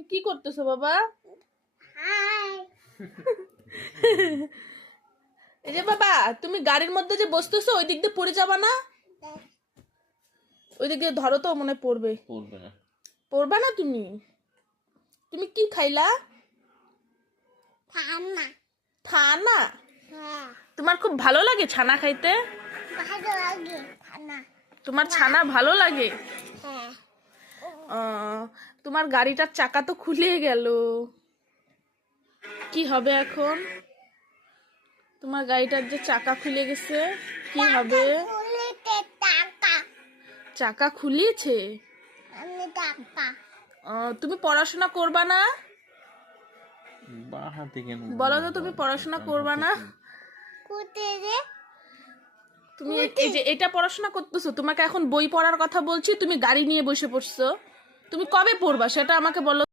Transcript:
তুমি কি করতেছো বাবা? এই যে বাবা, তুমি গাড়ির মধ্যে যে বসতেছো ওই দিক দিয়ে পড়ে যাবা না? ওই দিক দিয়ে ধরো তো, মনে পড়বে। পড়বে না। পড়বা না তুমি? তুমি কি খাইলা? ছানা। ছানা? হ্যাঁ, তোমার খুব ভালো লাগে ছানা খাইতে? ভালো লাগে ছানা। তোমার ছানা ভালো লাগে? হ্যাঁ, তোমার গাড়িটার চাকা তো খুলে গেল, কি হবে এখন? তোমার গাড়িটার যে চাকা খুলে গেছে, কি হবে? খুলিতে টাকা। চাকা খুলিয়েছে? আমি টাকা। তুমি পড়াশোনা করবা না? বাঁ হাতে কেন? বলো তো, তুমি পড়াশোনা করবা না? কুটে রে। তুমি এই যে এটা পড়াশোনা করতেছো, তোমাকে এখন বই পড়ার কথা বলছি, তুমি গাড়ি নিয়ে বসে পড়ছো। তুমি কবে পড়বা সেটা আমাকে বলো।